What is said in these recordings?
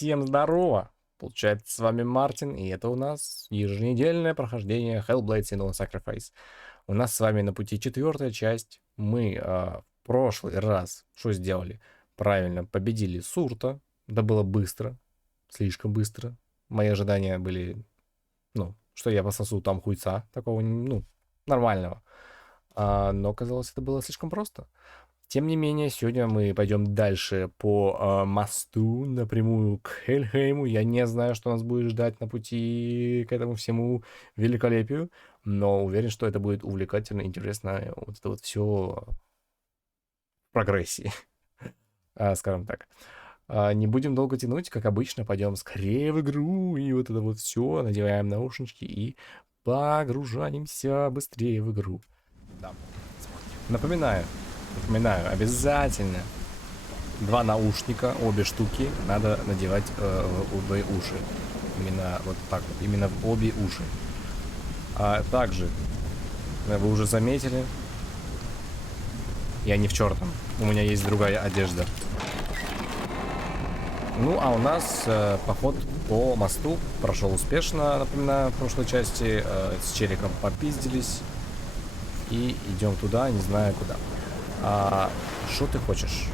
Всем здорово! Получается, с вами Мартин, и это у нас еженедельное прохождение Hellblade Senua Sacrifice. У нас с вами на пути 4-я часть. Мы в прошлый раз что сделали? Правильно, победили Сурта. Да было быстро, слишком быстро. Мои ожидания были, что я пососу там хуйца, такого, нормального. Но оказалось, это было слишком просто. Тем не менее, сегодня мы пойдем дальше по мосту напрямую к Хельхейму. Я не знаю, что нас будет ждать на пути к этому всему великолепию, но уверен, что это будет увлекательно, интересно. Вот это вот все в прогрессии, скажем так. Не будем долго тянуть, как обычно, пойдем скорее в игру, и вот это вот все, надеваем наушнички и погружаемся быстрее в игру. Да. Напоминаю, обязательно 2 наушника, обе штуки надо надевать в обе уши. Именно вот так вот, именно в обе уши. А также, вы уже заметили, я не в черном, у меня есть другая одежда. Ну, а у нас поход по мосту прошел успешно, напоминаю, в прошлой части. С челиком попиздились. И идем туда, не знаю куда. Что ты хочешь?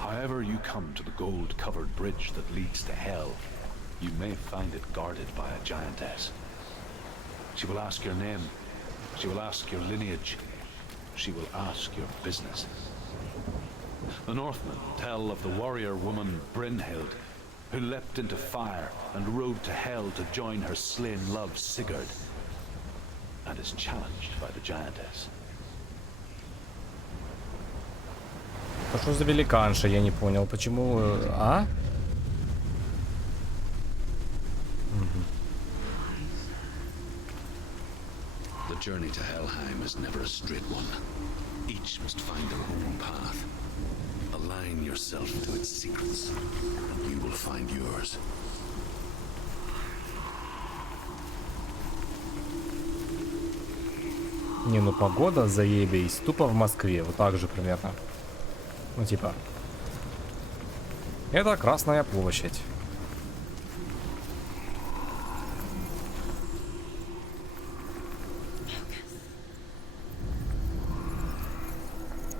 However you come to the gold-covered bridge that leads to hell, you may find it guarded by a giantess. She will ask your name. She will ask your lineage. She will ask your business. The Northmen tell of the warrior woman Brynhild, who leapt into fire and rode to hell to join her slain love Sigurd, and is challenged by the giantess. А что за великанша? Я не понял, почему... The journey to Helheim is never a straight one. Each must find their own path. Align yourself to its secrets, and you will find yours. Не, ну погода заебись. Тупо в Москве. Вот так же примерно. Ну типа. Это Красная площадь.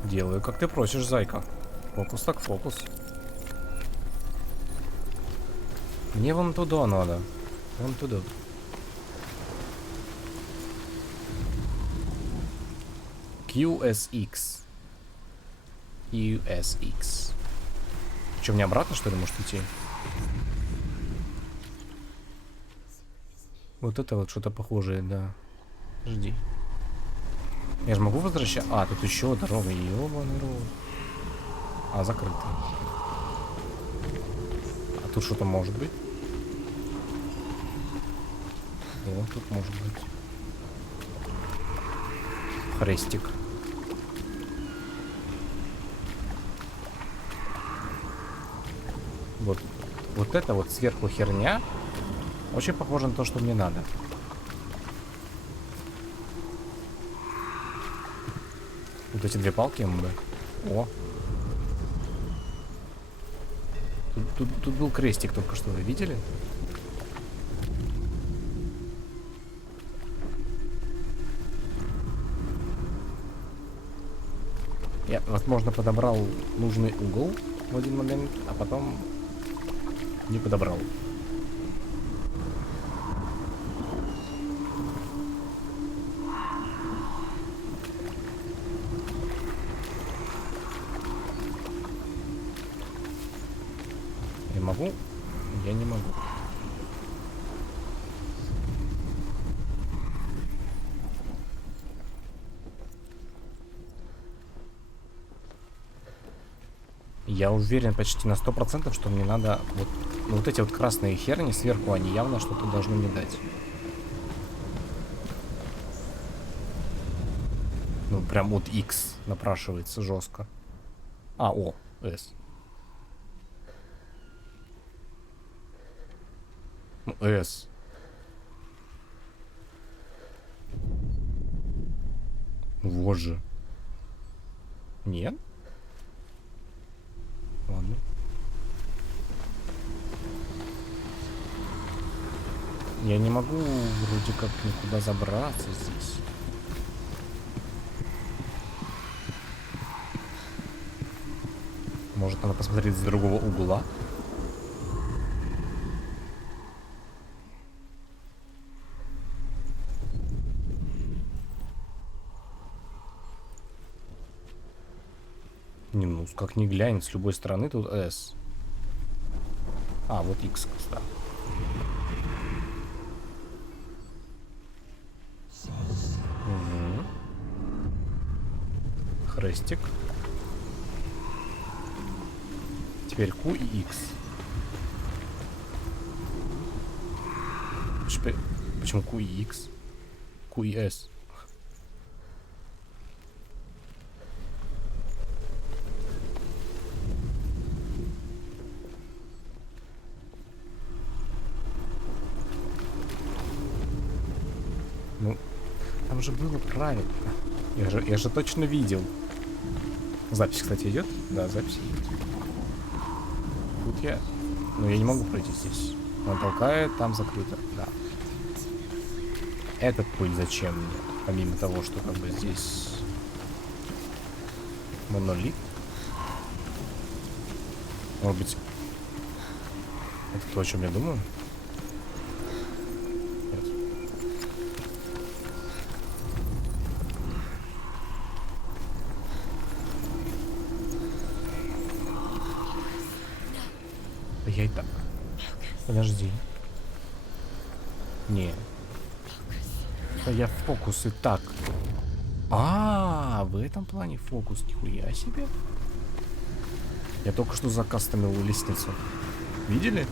Делаю, как ты просишь, зайка. Фокус так фокус. Мне вон туда надо. Вон туда. QSX. USX. Че, мне обратно, что ли, может идти? Вот это вот что-то похожее, да. Жди. Я же могу возвращать? Тут еще дорога. Ёбаный рот. Закрыто. А тут что-то может быть? Тут может быть. Хрестик. Вот это вот сверху херня очень похоже на то, что мне надо. Вот эти 2 палки МБ. О! Тут был крестик только что, вы видели? Я, возможно, подобрал нужный угол в один момент, а потом не подобрал. Я могу? Я не могу. Я уверен почти на 100%, что мне надо вот эти вот красные херни сверху, они явно что-то должны мне дать. Ну, прям вот X напрашивается жестко. О, S. Ну, S. Вот же. Нет? Ладно. Я не могу вроде как никуда забраться здесь. Может, надо посмотреть с другого угла? Не, ну как ни глянь, с любой стороны тут S. А, вот X, кстати. Угу. Хрестик. Теперь Q и X. Почему Q и X? Q и S. Ну, там же было правильно. Я же точно видел. Запись, кстати, идет? Да, запись идет. Тут я... Ну, я не могу пройти здесь. Он толкает, там закрыто. Да. Этот путь зачем мне? Помимо того, что как бы здесь... монолит. Может быть... Это то, о чем я думаю? Нет. Я и так. Подожди. Не. Да я фокус и так. В этом плане фокус. Нихуя себе. Я только что закастомил лестницу. Видели?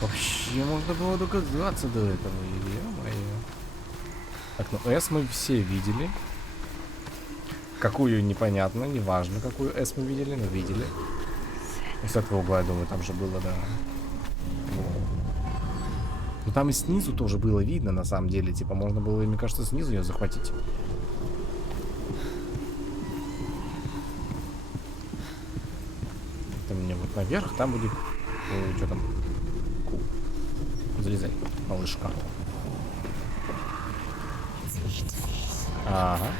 Вообще можно было догадаться до этого. Ё-моё. Так, ну S мы все видели. Какую непонятно, неважно, какую S мы видели, но видели. И с этого угла, я думаю, там же было, да. Ну там и снизу тоже было видно, на самом деле. Типа, можно было, мне кажется, снизу ее захватить. Это мне вот наверх, там будет... что там? Залезай, малышка. Ага.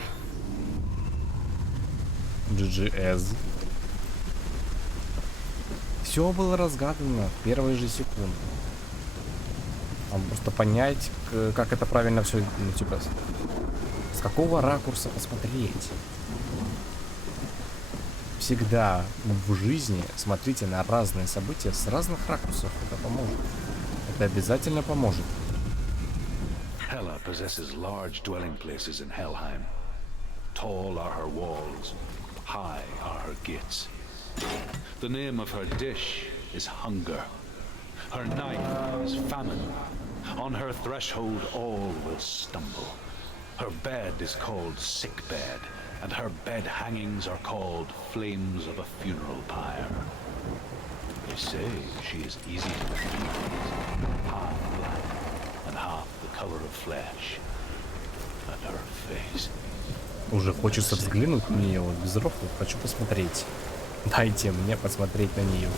GGS. Все было разгадано в первые же секунды. Нам просто понять, как это правильно все, ну, типа, с какого ракурса посмотреть. Всегда в жизни смотрите на разные события с разных ракурсов. Это поможет. Это обязательно поможет. Hela possesses large dwelling places in Helheim. Tall are her walls, high are her gates. The name of her dish is hunger. Her knife is famine. On her threshold all will stumble. Her bed is called sick bed, and her bed hangings are called flames of a funeral pyre. They say she is easy to defeat, half black and half the color of flesh, and her face. Уже хочется взглянуть на нее, вот взрослую, хочу посмотреть. Дайте мне посмотреть на нее.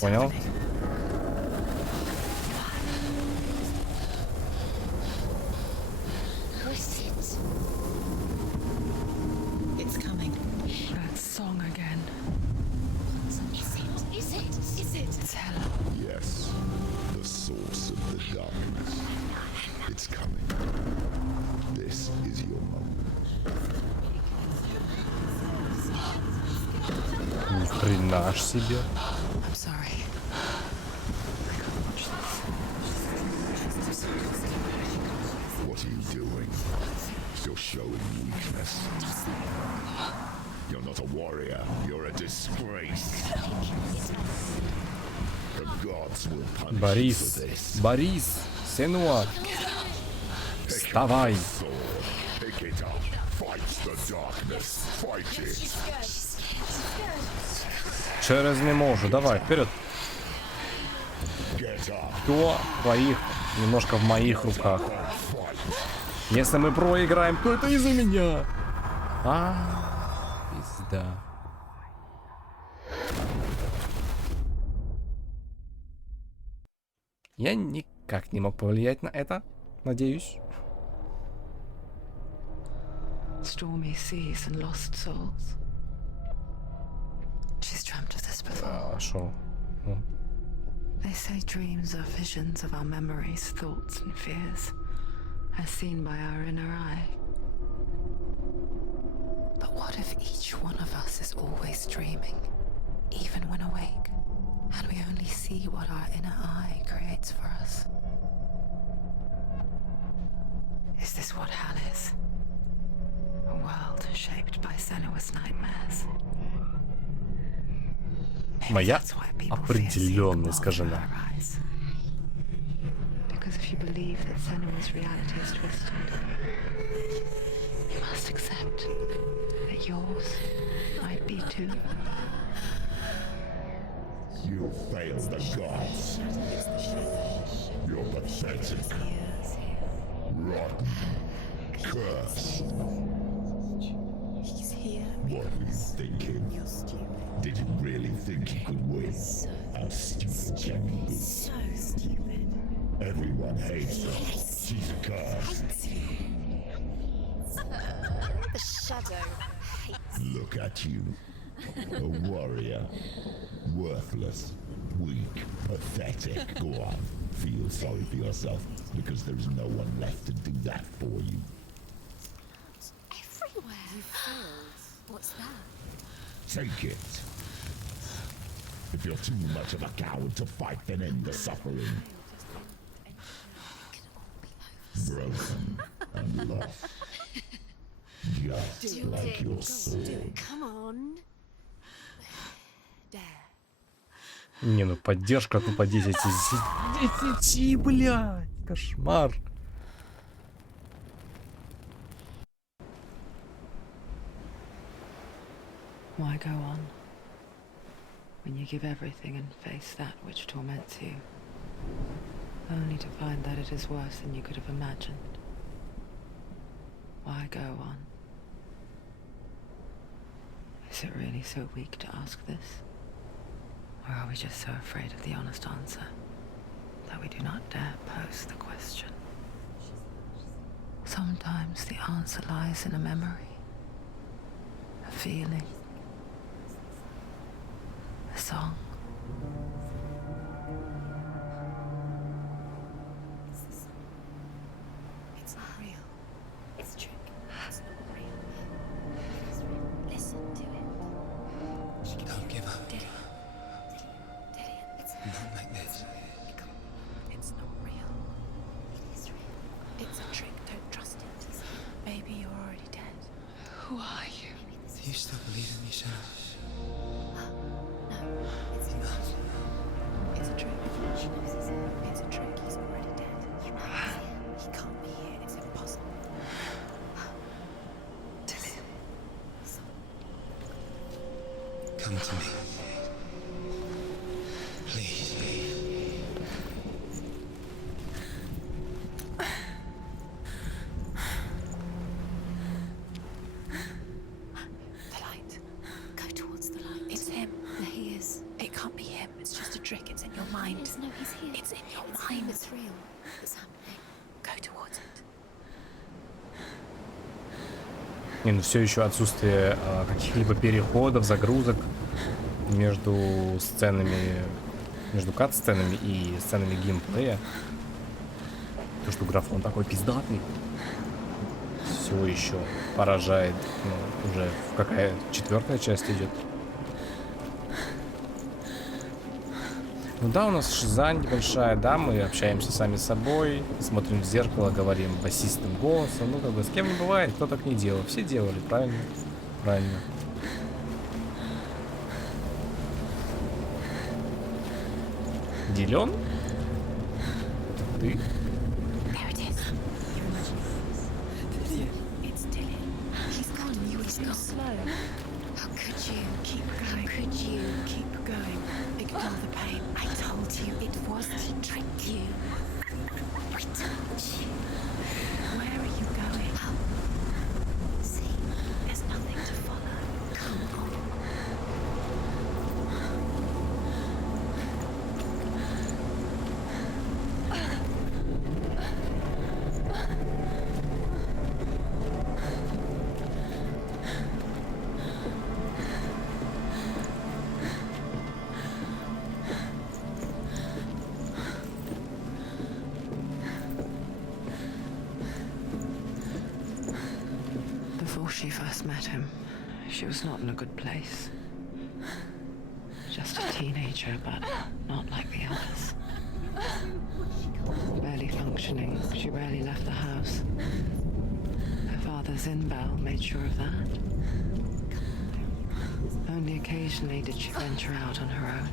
Понял? Yes, the source of the darkness. It's coming. This is your moment. Ни хрена ж себе. What are you doing? You're showing weakness. You're not a warrior. You're a disgrace. The gods will punish you for Борис, this. Борис, Senua, вставай. Sword. Pick it up. Fight the darkness. Fight it. Через не можу, давай, вперед. Get up. Кто в твоих, немножко в моих руках. Fight. Если мы проиграем, то это из-за меня. Пизда. Я никак не мог повлиять на это, надеюсь. Stormy seas and lost souls. She's dreamt of this before. Шо? They say dreams are visions of our memories, thoughts and fears, as seen by our inner eye. But what if each one of us is always dreaming, even when awake, and we only see what our inner eye creates for us? Is this what hell is? A world shaped by Senua's nightmares. Maybe Моя that's why people fear определенно seeing искажена. our eyes. Because if you believe that Senua's reality is twisted, you must accept that yours might be too. You failed the gods. You're pathetic. Rotten. Cursed. What were you thinking? Did you really think you could win? How stupid can you be? So stupid. Everyone hates her. She's a curse. The shadow hates. Look at you. A warrior. Worthless. Weak. Pathetic. Go on. Feel sorry for yourself, because there is no one left to do that for you. Everywhere. You failed. What's that? Take it. If you're too much of a coward to fight, then end the suffering. Broken and lost. Just like your sword. Come on. There. Не, ну поддержка тупо 10 из 10, блядь, кошмар. Why go on when you give everything and face that which torments you, only to find that it is worse than you could have imagined? Why go on? Is it really so weak to ask this? Or are we just so afraid of the honest answer that we do not dare pose the question? Sometimes the answer lies in a memory, a feeling, a song. It's not real. It's a trick. It's not real. It is real. Listen to it. Don't give up. Did it? It's Not like this. It's not real. It is real. It's a trick. Don't trust it. Maybe you're already dead. Who are you? Do you still believe in me, Senua? No, it's not. It's a trick. She knows it's it. It's a trick. He's already dead. He can't be here. It's impossible. Come to me. Please. The light. Go towards the light. It's him. There he is. It can't be him. It's just a trick. It's in your mind. No, he's here. It's in your mind. It's real. It's happening. Go towards it. Не, ну все еще отсутствие каких-либо переходов, загрузок между сценами, между кат-сценами и сценами геймплея. То, что графон такой пиздатный, все еще поражает. Ну, уже какая 4-я часть идет. Ну да, у нас шиза небольшая, да, мы общаемся сами с собой, смотрим в зеркало, говорим басистым голосом, ну как бы с кем не бывает, кто так не делал, все делали, правильно? Правильно. Делен? Ты? There it is. You imagine it. It's Dylan. He's gone. You were so slow. How could you keep going? How could you keep going? Ignore the pain. I told you it was to trick you. I told you. Where are you going? See, there's nothing to follow. Come on. Before she first met him, she was not in a good place. Just a teenager, but not like the others. Barely functioning, she rarely left the house. Her father's in-bell made sure of that. Only occasionally did she venture out on her own,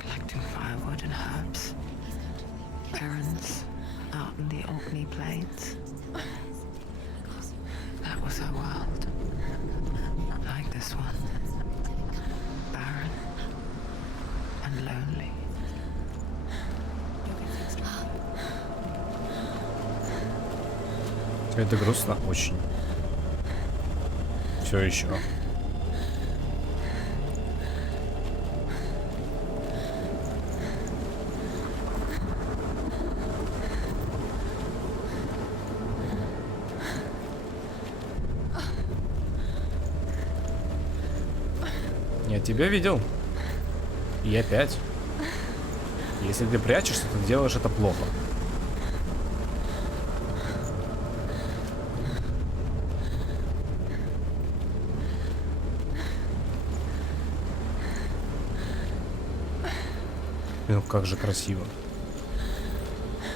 collecting firewood and herbs. Errands out in the Orkney Plains. That was her world. Like this one. Barren and lonely. Это грустно очень. Все еще. Я тебя видел. И опять. Если ты прячешься, то делаешь это плохо. Ну как же красиво.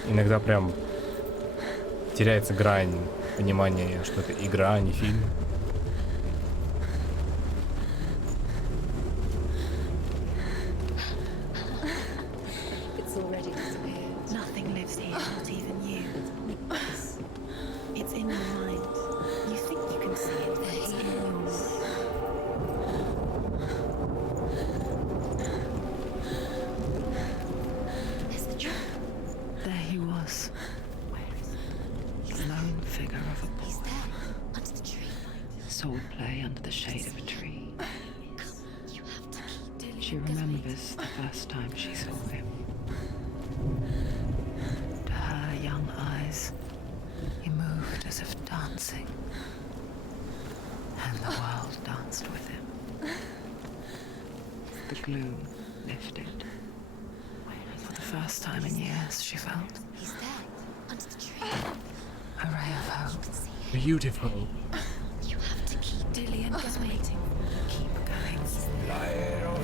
Иногда прям теряется грань понимания, что это игра, а не фильм. It's already disappeared. Nothing lives here, not even you. It's in your mind. You think you can see it, but it's in your mind. There's the trap. There he was, Where is it? the lone figure of a He's boy. there, under the tree. Swordplay under the shade of a tree. You have to keep doing She it. remembers the first time she saw him. To her young eyes, he moved as if dancing, and the world danced with him. The gloom lifted. For the first time in years, she felt He's there, under the tree. a ray of hope. Beautiful. You have to keep Dillian going. Keep going.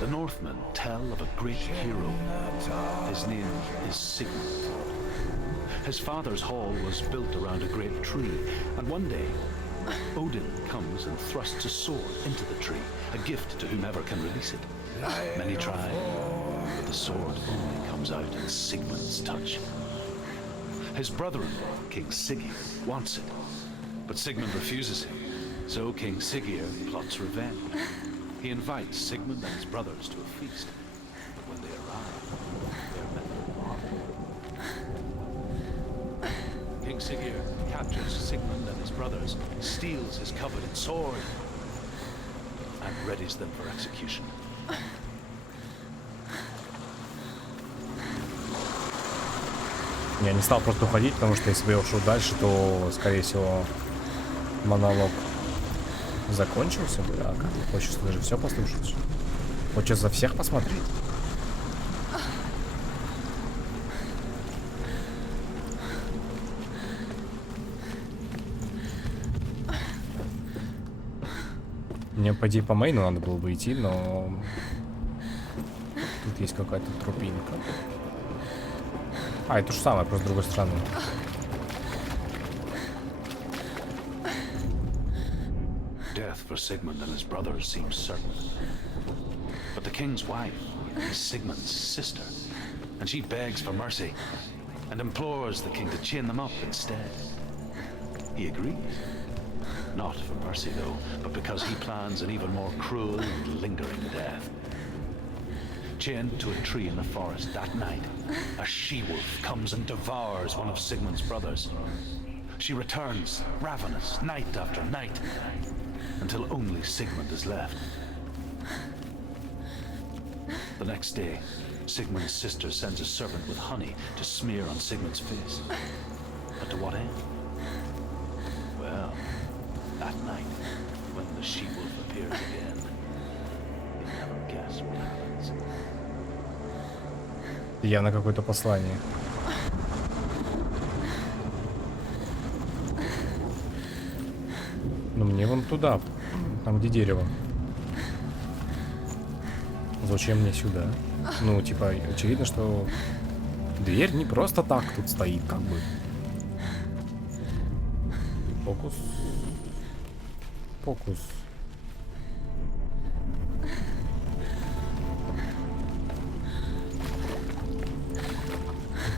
The Northmen tell of a great hero. His name is Sigmund. His father's hall was built around a great tree, and one day, Odin comes and thrusts a sword into the tree, a gift to whomever can release it. Many try, but the sword only comes out in Sigmund's touch. His brother-in-law, King Siggeir, wants it, but Sigmund refuses him, so King Siggeir plots revenge. He invites Sigmund and his brothers to a feast, but when they arrive, they're met with honor. King Siggeir captures Sigmund and his brothers, steals his coveted sword, and readies them for execution. Я не стал просто уходить, потому что если бы я ушел дальше, то, скорее всего, монолог закончился бы. А как ты хочешь даже все послушать? Хочешь за всех посмотреть? Мне, по идее, по мейну надо было бы идти, но... Тут есть какая-то тропинка. А, это же самое, просто с другой стороны. Death for Sigmund and his brothers seems certain. But the king's wife is Sigmund's sister, and she begs for mercy and implores the king to chain them up instead. He agrees. Not for mercy, though, but because he plans an even more cruel and lingering death. Chained to a tree in the forest that night, a she-wolf comes and devours one of Sigmund's brothers. She returns, ravenous, night after night, until only Sigmund is left. The next day, Sigmund's sister sends a servant with honey to smear on Sigmund's face. But to what end? Well, that night, when the she-wolf appears again, you never guess what happens. Явно какое-то послание. Но мне вон туда, там где дерево. Зачем мне сюда? Ну, типа, очевидно, что дверь не просто так тут стоит, как бы. Фокус. Фокус.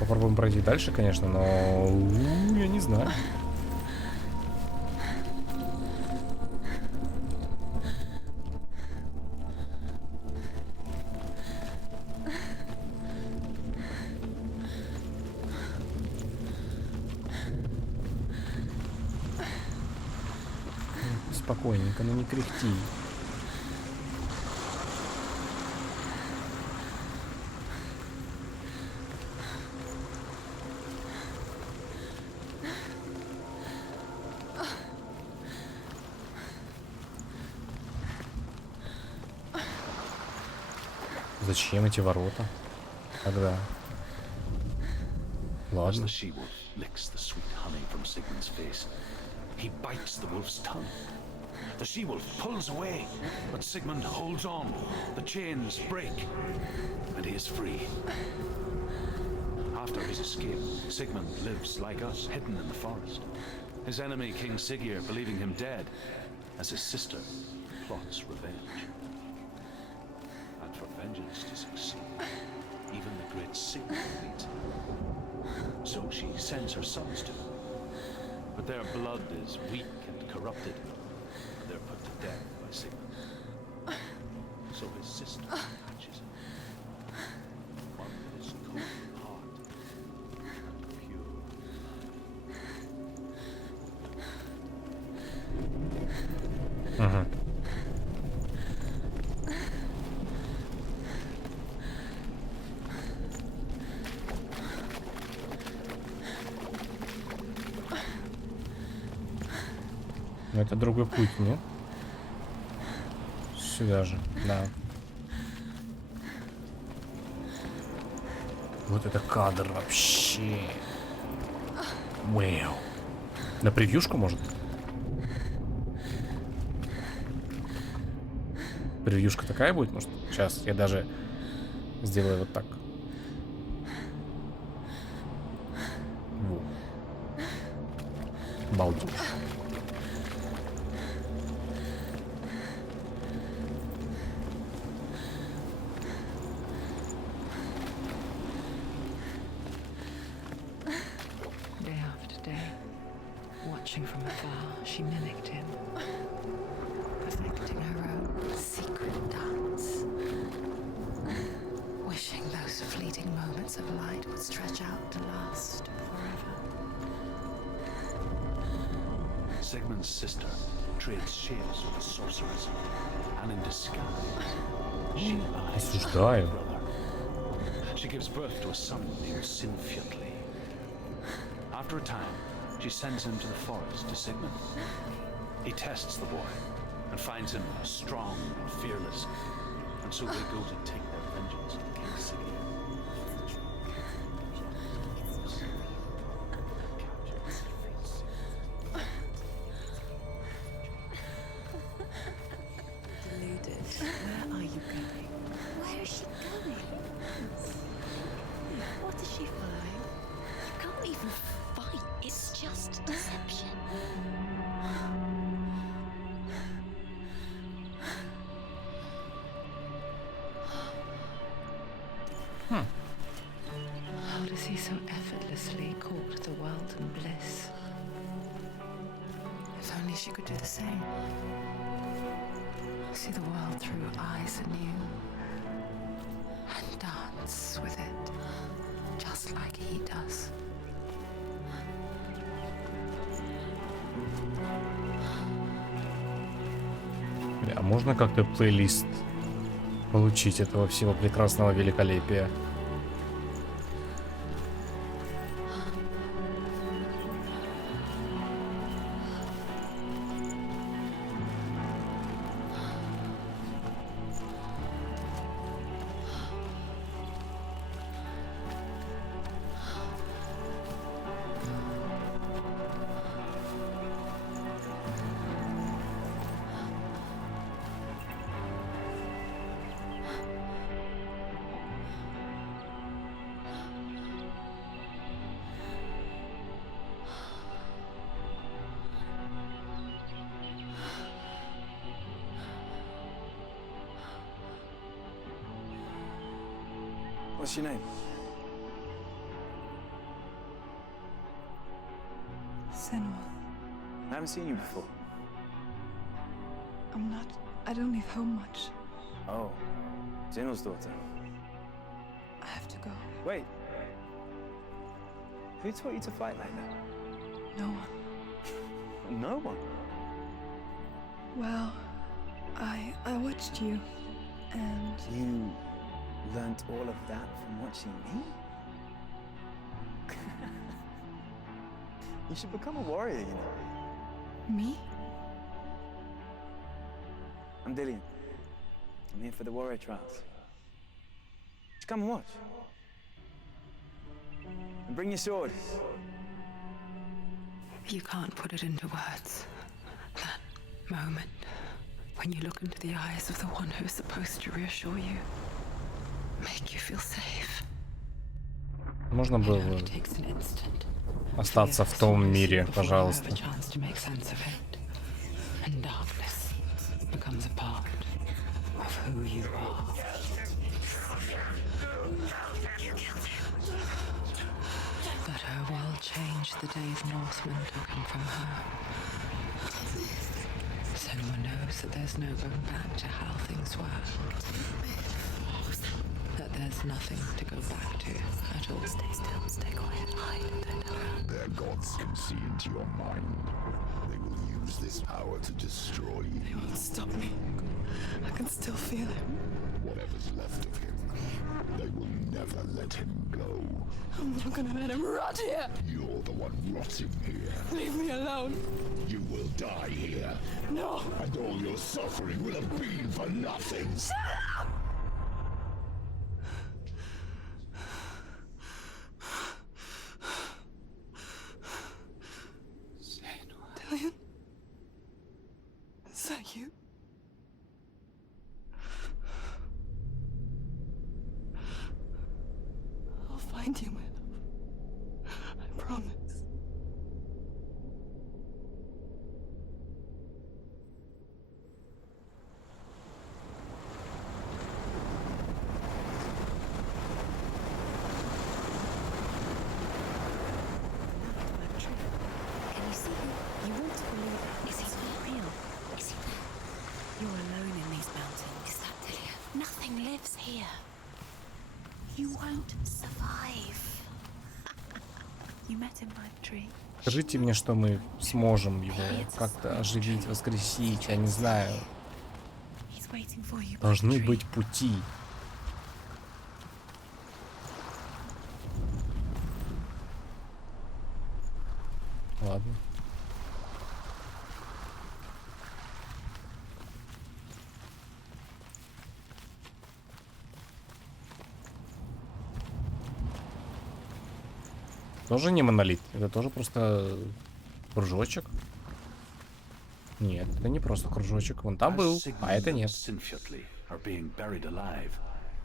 Попробуем пройти дальше, конечно, но я не знаю. Спокойненько, но не кряхти. Зачем эти ворота? Тогда. As Ладно. the she-wolf licks the sweet honey from Sigmund's face, he bites the wolf's tongue. The she-wolf pulls away, but Sigmund holds on. The chains break, and he is free. After his escape, Sigmund lives like us, hidden in the forest. His enemy, King Siggeir, believing him dead, as his sister plots revenge. And for vengeance to succeed, even the great Sigmund needs it. So she sends her sons to him. But their blood is weak and corrupted. They're put to death by Sigmund. So his sister catches him. One that is cold in heart and pure. Ага. Но это другой путь, нет? Сюда же, да. Вот это кадр вообще. Вау. На превьюшку, может? Превьюшка такая будет, может? Сейчас я даже сделаю вот так. Во. Балдеж. Day after day, watching from afar, she mimicked him, perfecting her own secret dance, wishing those fleeting moments of light would stretch out to last forever. Sigmund's sister trades shapes with the sorceress, and in disguise, she lies to her Осуждаю. brother. She gives birth to a son named Sinfjotli. After a time, she sends him to the forest to Sigmund. He tests the boy and finds him strong and fearless, And so they go to take their vengeance in King City. Deluded. Where are you going? Where is she going? What is she following? You can't even fight. It's just deception. How does he so effortlessly court the world and bliss? If only she could do the same. See the world through eyes anew and dance with it, just like he does. А можно как-то плейлист получить этого всего прекрасного великолепия? What's your name? Senua. I haven't seen you before. I don't leave home much. Oh, Zenua's daughter. I have to go. Wait. Who taught you to fight like that? No one. No one. Well, I watched you, and You learnt all of that from watching me? You should become a warrior, you know. me? I'm Dillian. I'm here for the warrior trials. Just come and watch. And bring your sword. You can't put it into words. That moment when you look into the eyes of the one who is supposed to reassure you, make you feel safe. Можно было It only takes an instant. остаться в том мире, пожалуйста. And darkness becomes a part of who you are. But her world changed the day the Northmen took him from her. Senua knows that there's no going back to how things were. That there's nothing to go back to at all. Stay still, stay quiet, hide, don't tell her. Their gods can see into your mind. They will use this power to destroy you. They won't stop me. I can still feel him. Whatever's left of him, they will never let him go. I'm not gonna let him rot here. You're the one rotting here. Leave me alone. You will die here. No. And all your suffering will have been for nothing. Dillian? Is that you? I'll find you, my love. I promise. Can you see him? You want to believe it. Is he real? Is he there? You're alone in these mountains. Is that Dillian? Nothing lives here. You won't survive. You met him by the tree. Скажите мне, что мы сможем его как-то оживить, воскресить, я не знаю. He's waiting for you by the Должны tree. быть пути. Ладно. Тоже не монолит. Это тоже просто кружочек. Нет, это не просто кружочек. Вон там был, а это нет.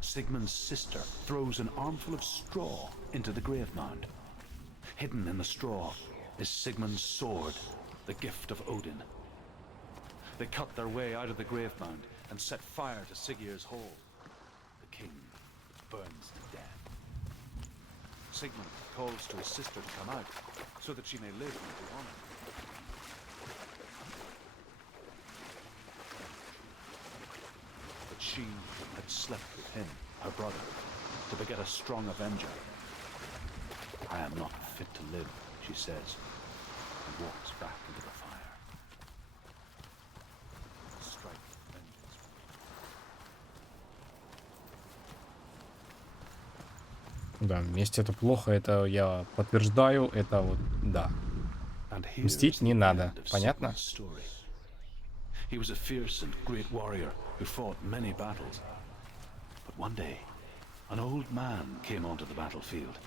Sigmund's sister throws an armful of straw into the grave mound. Hidden in the straw is Sigmund's sword, the gift of Odin. They cut their way out of the grave mound and set fire to Siggeir's hall. The king burns to death. Sigmund calls to his sister to come out so that she may live and be honored. But she had slept with him, her brother, to beget a strong avenger. I am not fit to live, she says, and walks back into the fire. Strike vengeance. Да, месть это плохо, это я подтверждаю, это вот, да. Мстить не надо, понятно? He was a fierce and great warrior who fought many battles. But one day, an old man came onto the battlefield.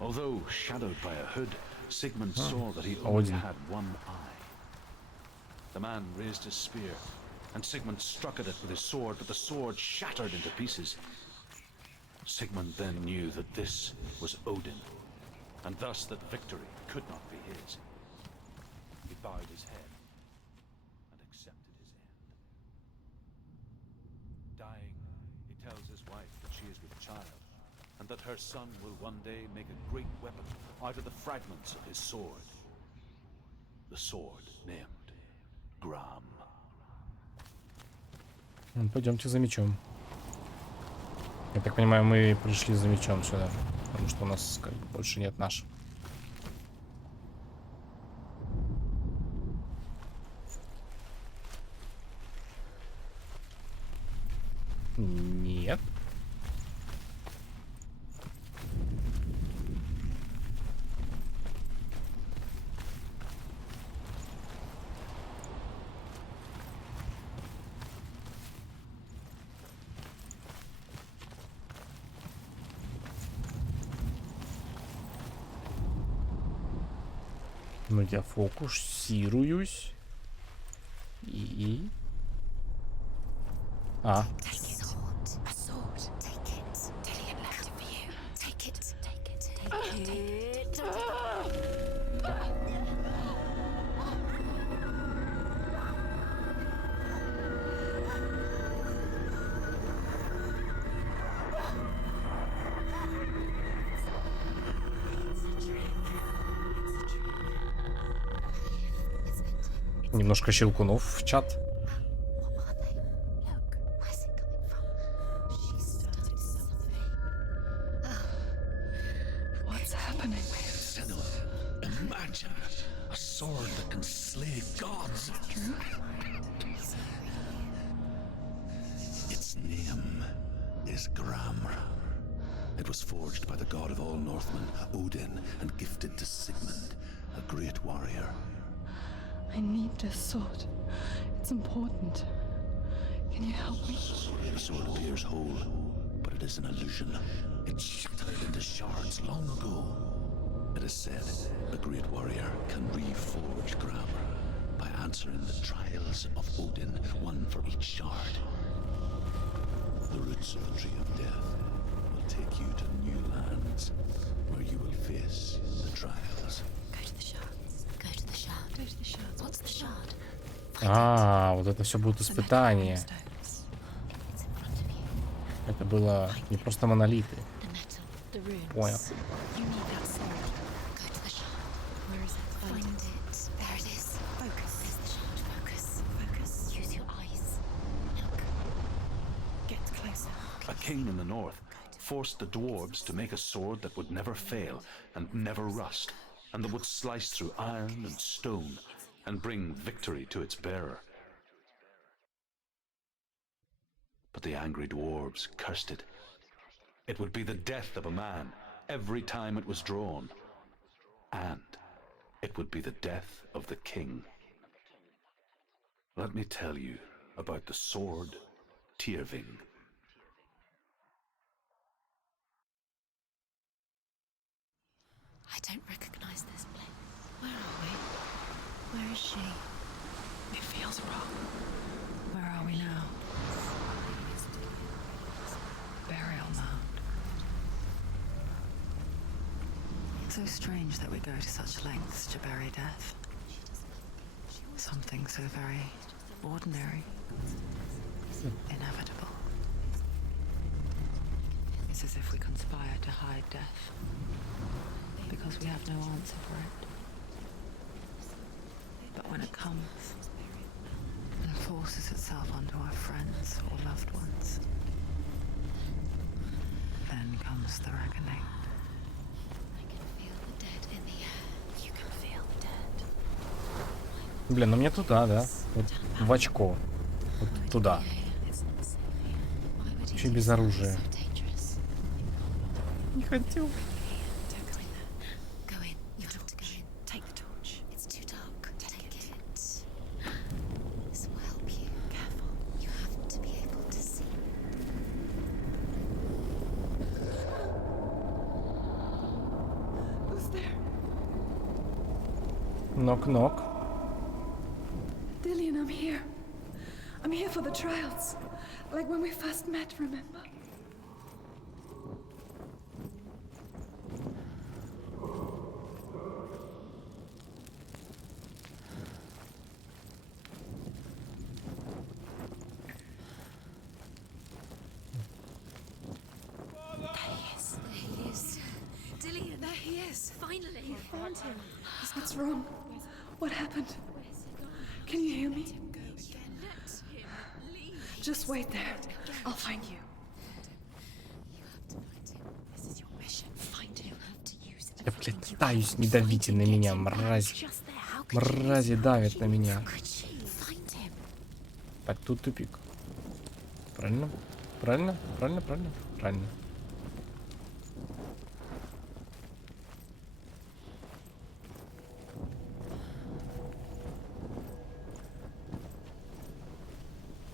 Although shadowed by a hood, Sigmund saw that he only had one eye. The man raised his spear, and Sigmund struck at it with his sword, but the sword shattered into pieces. Sigmund then knew that this was Odin, and thus that victory could not be his. He bowed his head and accepted his end. Dying, he tells his wife that she is with child, and that her son will one day make a great weapon out of the fragments of his sword. The sword named Gram. Пойдемте за мечом. Я так понимаю, мы пришли за мечом сюда, потому что у нас как бы больше нет нашего. Нет. Ну, я фокусируюсь. И... А. Немножко щелкунов в чат. What's happening? Senua, imagine a sword that can slay gods. True? Its name is Gram. It was forged by the god of all Northmen, Odin, and gifted to Sigmund, a great warrior. I need this sword. It's important. Can you help me? The sword appears whole, but it is an illusion. It shattered into shards long ago. It is said a great warrior can reforge Gram by answering the trials of Odin, one for each shard. The roots of the Tree of Death will take you to new lands where you will face the trials. Go to the shards. Go to the shard. Go to the shards. What's the shard? А, вот это все будут испытания. It's in front of you. Это было не просто монолиты. The metal. The runes. Понял. You need that sword. Go to the shard. Where is it? Find it. There it is. Focus. There's the shard. Focus. Focus. Use your eyes. Look. Get closer. A king in the north forced the dwarves to make a sword that would never fail and never rust, and that would slice through iron and stone and bring victory to its bearer. But the angry dwarves cursed it. It would be the death of a man every time it was drawn, and it would be the death of the king. Let me tell you about the sword Tyrving. I don't recognize this place. Where are we? Where is she? It feels wrong. Where are we now? Burial mound. So strange that we go to such lengths to bury death. Something so very ordinary, inevitable. It's as if we conspire to hide death, because we have no answer for it. But when it comes, and forces itself onto our friends or loved ones, then comes the reckoning. I can feel the dead in the air. You can feel the dead. Блин, ну мне туда, да? Вот в очко. Вот туда. Вообще без оружия. Не хотел. Go in. You have to go in. Take the torch. It's too dark. Take it. This will help you. Careful. You have to be able to see. Who's there? Нок-нок. Dillian, I'm here. I'm here for the trials. Like when we first met, remember? There he is. Dillian, there he is. Finally. You found him. What's wrong? What happened? Can you hear me? Just wait there. I'll find you. You have to find him. This is your mission. Find him. You have to use it. Я, блядь, пытаюсь, не давите на меня, мрази. Just there. How could she? Мрази давят на меня. How could she? Find him. Так, тут тупик. Правильно? Правильно? Правильно? Правильно? Правильно.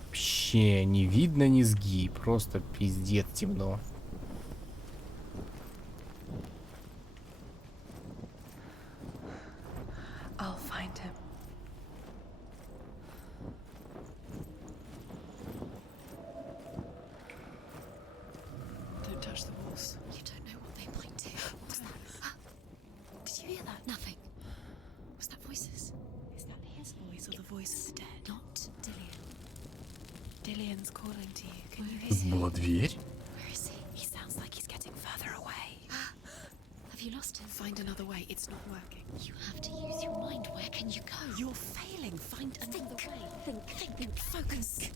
Вообще не видно низги. Просто пиздец темно. I'll find him. Don't touch the walls. You don't know what they might do. What's that? Did you hear that? Nothing. Was that voices? Is that his voice or the voice of the dead? Not Dillian. Dillian's calling to you. Can you hear Тут была дверь. Where is he? He sounds like he's getting further away. Have you lost him? Find another way. It's not working. You have to use your mind. Where can you go? You're failing. Find another way. Think. Focus.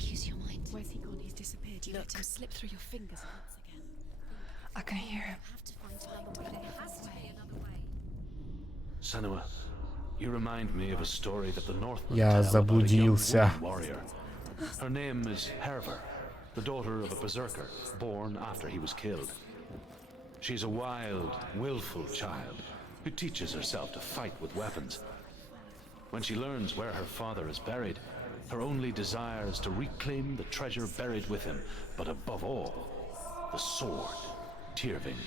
Use your mind. Where's he gone? He's disappeared. You let him slip through your fingers once again. I can hear him. You have to find another way. There has to be another way. Senua, you remind me of a story that the Northmen Я tell about a young заблудился. woman warrior. Her name is Herver, the daughter of a berserker, born after he was killed. She's a wild, willful child who teaches herself to fight with weapons. When she learns where her father is buried, her only desire is to reclaim the treasure buried with him, but above all, the sword, Tyrving.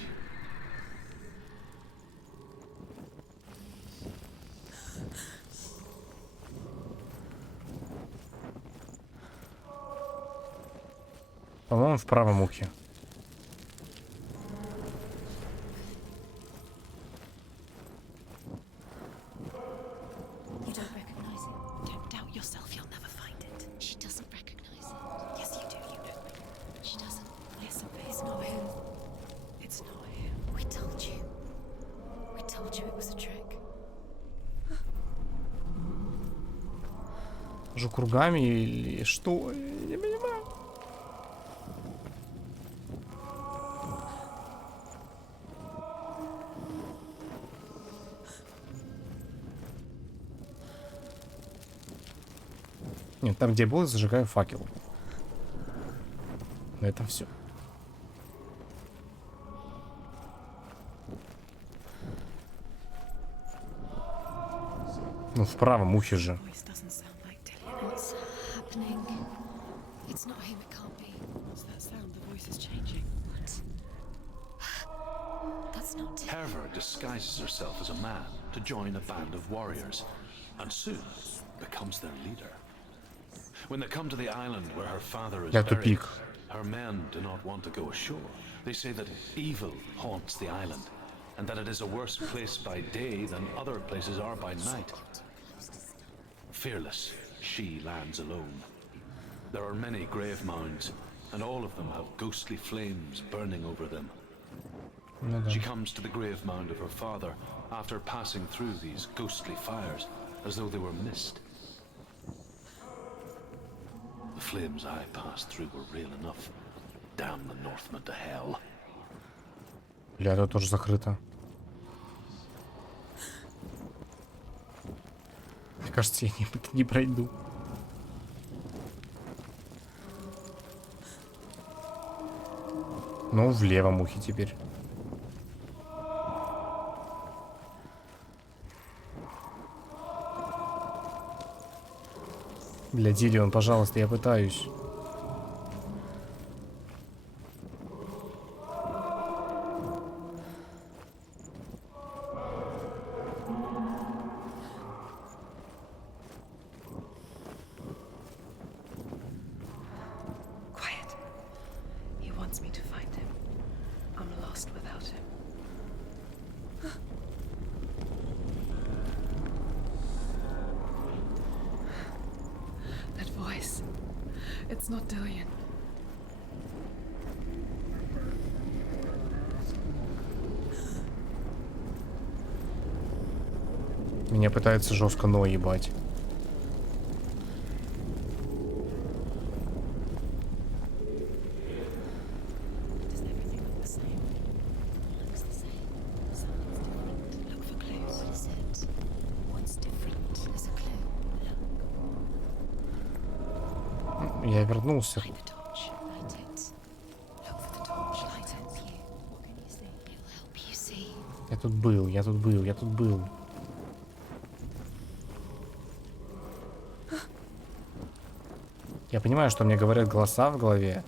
По-моему, в правом ухе. You don't recognize it. Don't doubt yourself. You'll never find it. She doesn't recognize it. Yes, you do. You know. She doesn't. Listen, it's not him. It's not him. We told you. We told you it was a trick. Хожу кругами или что? Я не понимаю. Нет, там, где был, зажигаю факел. На этом все. Ну, в правом ухе же. Voice doesn't sound like Dillian. What's happening? It's not him. It can't be. What's that sound? The voice is changing. What? That's Herver disguises herself as a man to join a band of warriors, and soon becomes their leader. When they come to the island where her father is buried, her men do not want to go ashore. They say that evil haunts the island, and that it is a worse place by day than other places are by night. Fearless, she lands alone. There are many grave mounds, and all of them have ghostly flames burning over them. She comes to the grave mound of her father after passing through these ghostly fires, as though they were mist. The flames I passed through were real enough. Damn the Northmen to hell. Бля, это тоже закрыто. Мне кажется, я не пройду. Ну, в левом ухе теперь. Бля, Дилион, пожалуйста, я пытаюсь. Quiet. He wants me to find him. I'm lost without him. That voice. It's not Dillion. Меня пытается жестко ебать. Does everything look the same? Looks the same. Something's different. Look for clues. What is it? What's different? There's a clue. Я вернулся. Light the torch. Light it. Look for the torch. Light it. You. What can you see? It'll help you see. Я тут был, я тут был, я тут был. Я понимаю, что мне говорят голоса в голове,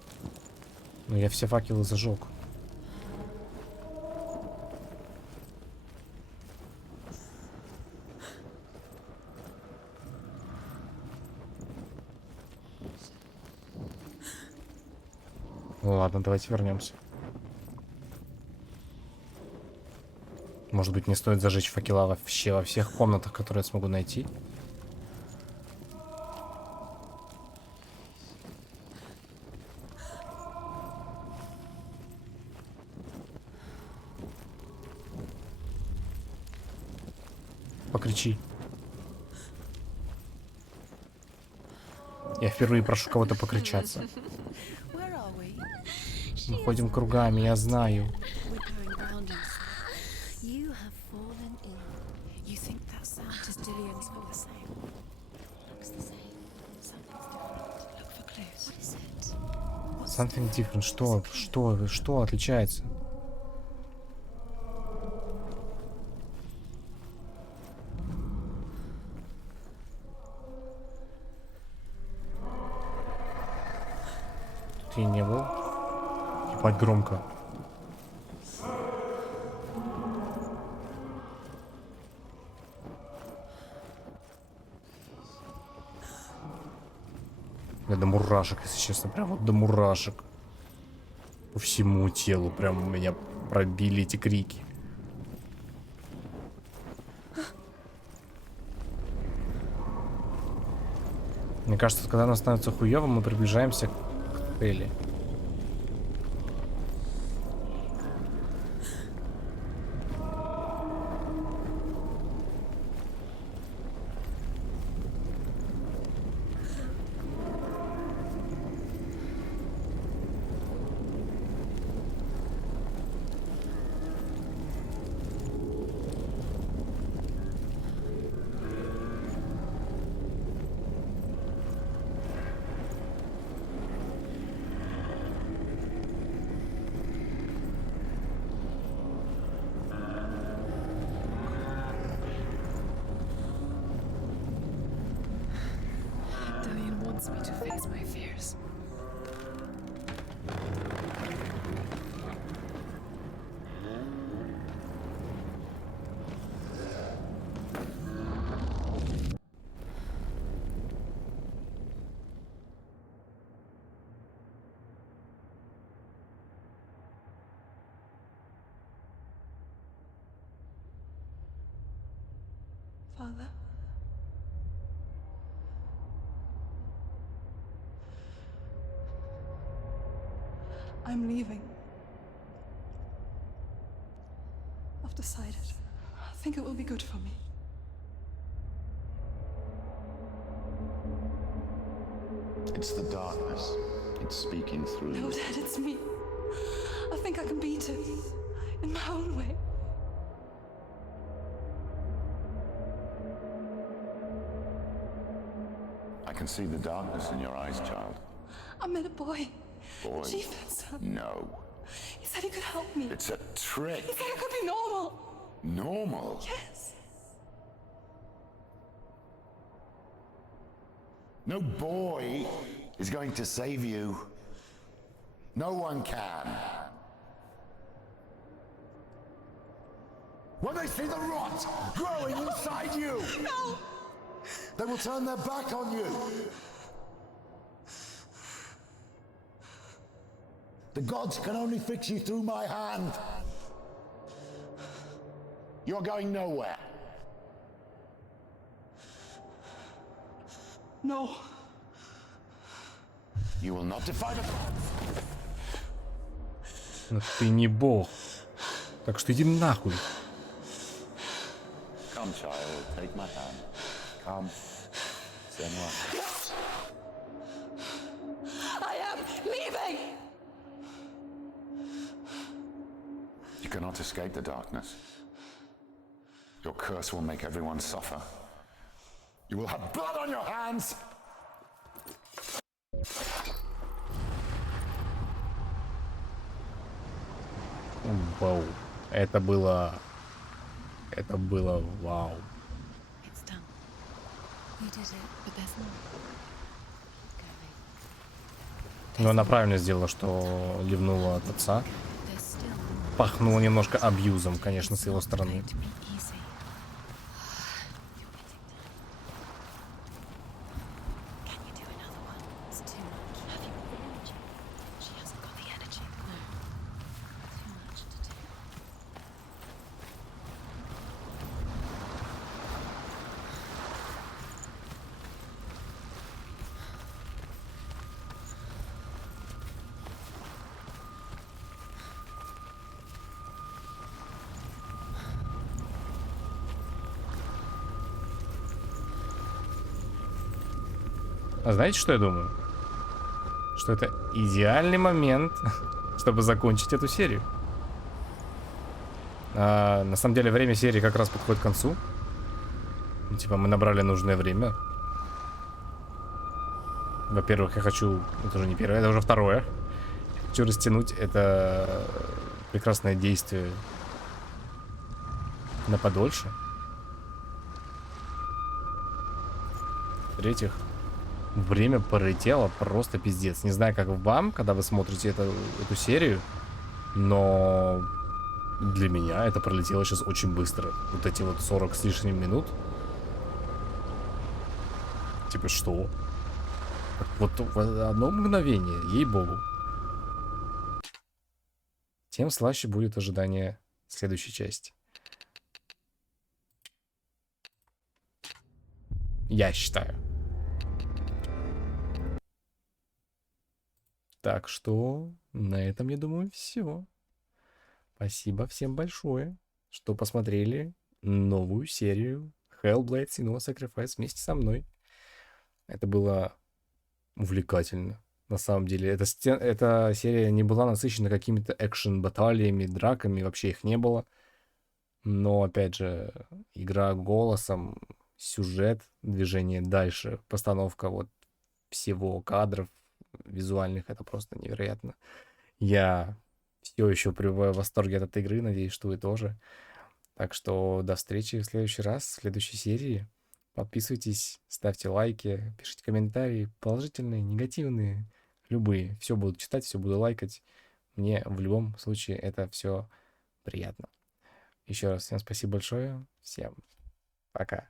но я все факелы зажег. Ну ладно, давайте вернемся. Может быть, не стоит зажечь факела вообще во всех комнатах, которые я смогу найти. Покричи. Я впервые прошу кого-то покричаться. Where are we? Мы ходим кругами, я знаю. We're going round and you have fallen in. You think that sound is Dillion's voice? Looks the same. Something's different. Look for clues. What is it? What's Something different. Что отличается? Тут я не был. Ебать громко. Я до мурашек, если честно, прям вот до мурашек. По всему телу прям меня пробили эти крики. Мне кажется, когда она становится хуёвым, мы приближаемся к цели. Dillion wants me to face my fears. Father. I'm leaving. I've decided. I think it will be good for me. It's the darkness. It's speaking through No, you. Dad, it's me. I think I can beat it. In my own way. I can see the darkness in your eyes, child. I met a boy. Boy. Kingston. No. He said he could help me. It's a trick. He said I could be normal. Normal. Yes. No boy is going to save you. No one can. When they see the rot growing inside you, No. they will turn their back on you. The gods can only fix you through my hand. You're going nowhere. No. You will not defy the... Но ты не бог. Так что иди нахуй. Come, child, take my hand. Come, Senua. I am leaving. You cannot escape the darkness. Your curse will make everyone suffer. You will have blood on your hands! Вау. Это было вау. It's done. You did it, but there's more. Но она правильно сделала, что ливнула от отца. There's still more. Пахнуло немножко абьюзом, конечно, с его стороны. Going to be easy. Can you do another one? It's too much. Have you got the energy? She hasn't got the energy. No. Too much to do. А знаете, что я думаю? Что это идеальный момент, чтобы закончить эту серию. На самом деле, время серии как раз подходит к концу. Типа, мы набрали нужное время. Во-первых, я хочу... Это уже не первое, это уже второе. Хочу растянуть это прекрасное действие на подольше. В-третьих, время пролетело просто пиздец. Не знаю, как вам, когда вы смотрите эту серию, но для меня это пролетело сейчас очень быстро. Вот эти вот 40 с лишним минут. Типа, что? Вот в одно мгновение, ей-богу. Тем слаще будет ожидание следующей части. Я считаю. Так что на этом, я думаю, все. Спасибо всем большое, что посмотрели новую серию Hellblade Senua Sacrifice вместе со мной. Это было увлекательно. На самом деле, эта серия не была насыщена какими-то экшен-баталиями, драками, вообще их не было. Но, опять же, игра голосом, сюжет, движение дальше, постановка вот всего кадров визуальных, это просто невероятно. Я все еще пребываю в восторге от этой игры, надеюсь, что вы тоже. Так что до встречи в следующий раз, в следующей серии. Подписывайтесь, ставьте лайки, пишите комментарии, положительные, негативные, любые. Все буду читать, все буду лайкать. Мне в любом случае это все приятно. Еще раз всем спасибо большое. Всем пока.